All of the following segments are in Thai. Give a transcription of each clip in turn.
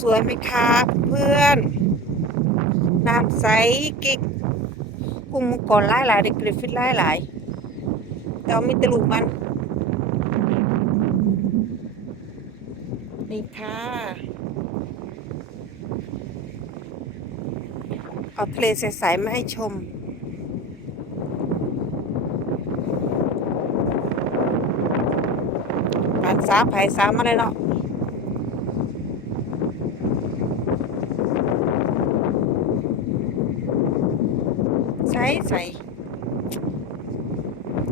สวยไหมคะเพื่อนน้ำใสกิ๊กกุ้งมังกรหลายหลายเด็กกริฟฟิตหลายหลายๆแต่ว่ามีแตลูกมัน นี่ค่ะ เอาทะเลใสๆมาให้ชมปานสามไผ่สามาเลยเนาะ ใส่ใส่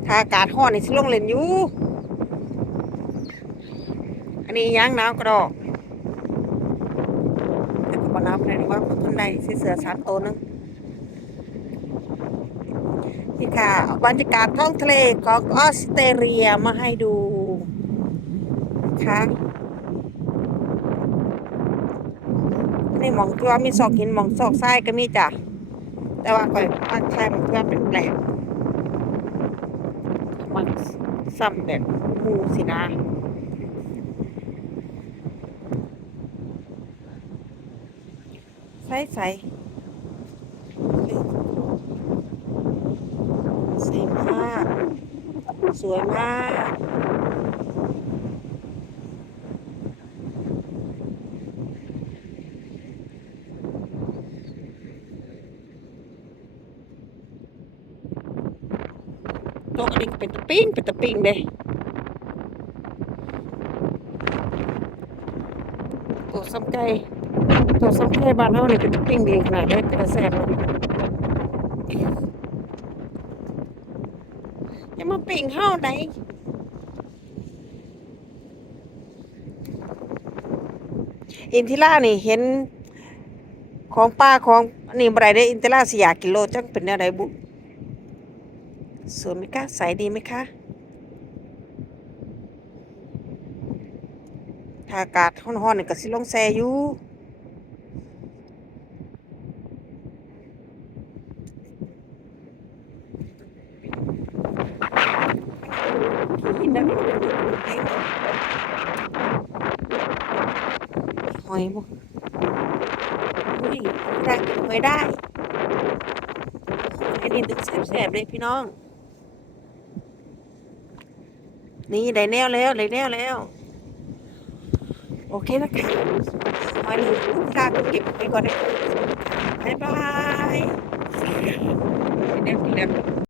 ถ้าอากาศห้อนนี่สิลงเล่นอยู่ อันนี้ย่างน้ำกระดอกแต่ก็บ่น้ำเลยว่าคนทุนใดสิเสือสามตัวนึงนี่ค่ะบรรยากาศท้องทะเลของออสเตรเลียมาให้ดูนะคะนนี้หมองตัวมีซอกหินหมองซอกทรายก็มีจ้ะ แต่ว่าก่อยมักใช้มันเพื่อเป็นแปลกมันซ้ำแบบมูสินะใส่ใส่ใสวยมาก สวยมาก ตัวอันนี้ก็เป็นตะปิ้งเป็นตะปิ้งเด้ตัวซ้ำไก่ตัวซ้ำไก่บ้านเฮาเนี่ยเป็นตะปิ้งดีขนาดเด้เป็นตะแซ่บเนาะอย่ามาปิ้งเฮาได้อินทิล่านี่เห็นของป้าของนี่บ่ได้เด้อินทิล่าสิอยากกินโลจังเป็นแนวใดบุ สวยไหมคะใสดีไหมคะถ้าอากาศร้อนๆนี่ก็สิลงแซอยู่หอยบ่อุ้ยได้กินหอยได้อันนี้ดึกแสบๆเลยพี่น้อง นี่ได้แนวแล้วได้แนวแล้ว โอเคนะคะมาดูลูกค้าก็เก็บไปก่อนนะบ๊ายบายเดี๋ยวเดี๋ยว